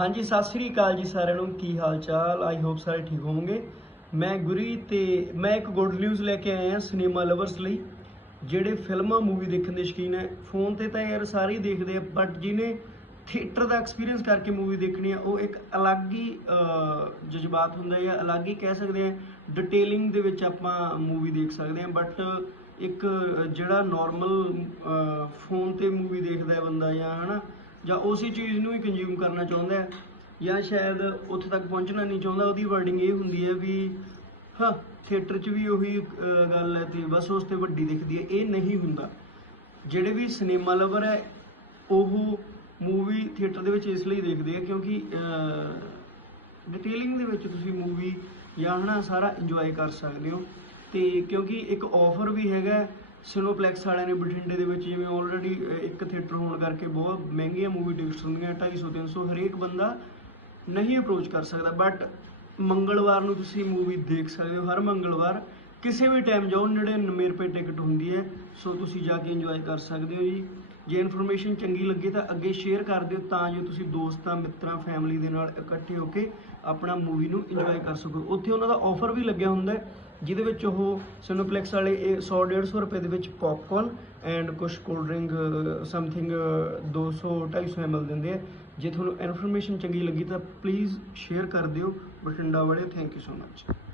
ਹਾਂਜੀ, ਸਤਿ ਸ੍ਰੀ ਅਕਾਲ ਜੀ ਸਾਰਿਆਂ ਨੂੰ। ਕੀ ਹਾਲ ਚਾਲ ਆਈ ਹੋਪ ਸਾਰੇ ਠੀਕ ਹੋਵੋਗੇ। ਮੈਂ ਗੁਰੀ ਤੇ ਮੈਂ ਇੱਕ ਗੁੱਡ ਨਿਊਜ਼ ਲੈ ਕੇ ਆਇਆ ਸਿਨੇਮਾ ਲਵਰਸ ਲਈ, ਜਿਹੜੇ ਫਿਲਮਾਂ ਮੂਵੀ ਦੇਖਣ ਦੇ ਸ਼ੌਕੀਨ ਹੈ। ਫੋਨ ਤੇ ਤਾਂ ਯਾਰ ਸਾਰੇ ਹੀ ਦੇਖਦੇ ਆ ਬਟ ਜਿਹਨੇ ਥੀਏਟਰ ਦਾ ਐਕਸਪੀਰੀਅੰਸ ਕਰਕੇ ਮੂਵੀ ਦੇਖਣੀ ਆ, ਉਹ ਇੱਕ ਅਲੱਗ ਹੀ ਜਜ਼ਬਾਤ ਹੁੰਦਾ ਜਾਂ ਅਲੱਗ ਹੀ ਕਹਿ ਸਕਦੇ ਆ ਡਿਟੇਲਿੰਗ ਦੇ ਵਿੱਚ ਆਪਾਂ ਮੂਵੀ ਦੇਖ ਸਕਦੇ ਆ। ਬਟ ਇੱਕ ਜਿਹੜਾ ਨਾਰਮਲ ਫੋਨ ਤੇ ਮੂਵੀ ਦੇਖਦਾ ਹੈ ਬੰਦਾ ਜਾਂ ਹਨਾ ਜਾਂ ਉਸੇ ਚੀਜ਼ ਨੂੰ ਹੀ ਕੰਜ਼ਿਊਮ ਕਰਨਾ ਚਾਹੁੰਦਾ ਹੈ, ਜਾਂ ਸ਼ਾਇਦ ਉੱਥੇ ਤੱਕ ਪਹੁੰਚਣਾ ਨਹੀਂ ਚਾਹੁੰਦਾ, ਉਹਦੀ ਵਰਡਿੰਗ ਇਹ ਹੁੰਦੀ ਹੈ ਵੀ, ਹਾਂ ਥੀਏਟਰ 'ਚ ਵੀ ਉਹੀ ਗੱਲ ਹੈ ਤੇ ਬਸ ਉਸ ਤੇ ਵੱਡੀ ਦਿਖਦੀ ਹੈ, ਇਹ ਨਹੀਂ ਹੁੰਦਾ। ਜਿਹੜੇ ਵੀ ਸਿਨੇਮਾ ਲਵਰ ਹੈ, ਉਹ ਮੂਵੀ ਥੀਏਟਰ ਦੇ ਵਿੱਚ ਇਸ ਲਈ ਦੇਖਦੇ ਆ ਕਿਉਂਕਿ ਡਿਟੇਲਿੰਗ ਦੇ ਵਿੱਚ ਤੁਸੀਂ ਮੂਵੀ ਜਾਂ ਹਨਾ ਸਾਰਾ ਇੰਜੋਏ ਕਰ ਸਕਦੇ ਹੋ। ਤੇ ਕਿਉਂਕਿ ਇੱਕ ਆਫਰ ਵੀ ਹੈਗਾ ਸਿਨੋਪਲੈਕਸ ਵਾਲਿਆਂ ਨੇ ਬਠਿੰਡੇ ਦੇ ਵਿੱਚ ਜਿਵੇਂ ਆਲਰੇਡੀ ਇੱਕ ਥੀਏਟਰ ਹੋਣ ਕਰਕੇ ਬਹੁਤ ਮਹਿੰਗੀਆਂ ਮੂਵੀ ਟਿਕਟਸ ਹੁੰਦੀਆਂ 250 300 ਹਰੇਕ ਬੰਦਾ ਨਹੀਂ ਅਪਰੋਚ ਕਰ ਸਕਦਾ। ਬਟ ਮੰਗਲਵਾਰ ਨੂੰ ਤੁਸੀਂ ਮੂਵੀ ਦੇਖ ਸਕਦੇ ਹੋ, ਹਰ ਮੰਗਲਵਾਰ ਕਿਸੇ ਵੀ ਟਾਈਮ ਜਾਓ 99 ਰੁਪਏ ਟਿਕਟ ਹੁੰਦੀ ਹੈ। ਸੋ ਤੁਸੀਂ ਜਾ ਕੇ ਇੰਜੋਏ ਕਰ ਸਕਦੇ ਹੋ ਜੀ। ਜੇ ਇਨਫੋਰਮੇਸ਼ਨ ਚੰਗੀ ਲੱਗੇ ਤਾਂ ਅੱਗੇ ਸ਼ੇਅਰ ਕਰ ਦਿਓ ਤਾਂ ਜੋ ਤੁਸੀਂ ਦੋਸਤਾਂ, ਮਿੱਤਰਾਂ ਫੈਮਿਲੀ ਦੇ ਨਾਲ ਇਕੱਠੇ ਹੋ ਕੇ ਆਪਣਾ ਮੂਵੀ ਨੂੰ ਇੰਜੋਏ ਕਰ ਸਕੋ। ਉੱਥੇ ਉਹਨਾਂ ਦਾ ਆਫਰ ਵੀ ਲੱਗਿਆ ਹੁੰਦਾ ਹੈ। ਜਿਹਦੇ ਵਿੱਚ ਉਹ ਸਿਨੋਪਲੈਕਸ ਵਾਲੇ ਇਹ 100 150 ਰੁਪਏ ਦੇ ਵਿੱਚ ਪੌਪਕਾਰਨ ਐਂਡ ਕੁਝ ਕੋਲਡ ਡਰਿੰਕ ਸਮਥਿੰਗ 200 250 ml ਦਿੰਦੇ ਆ। ਜੇ ਤੁਹਾਨੂੰ ਇਨਫੋਰਮੇਸ਼ਨ ਚੰਗੀ ਲੱਗੀ ਤਾਂ ਪਲੀਜ਼ ਸ਼ੇਅਰ ਕਰ ਦਿਓ। ਬਠਿੰਡਾ ਵਾਲੇ ਥੈਂਕ ਯੂ ਸੋ ਮੱਚ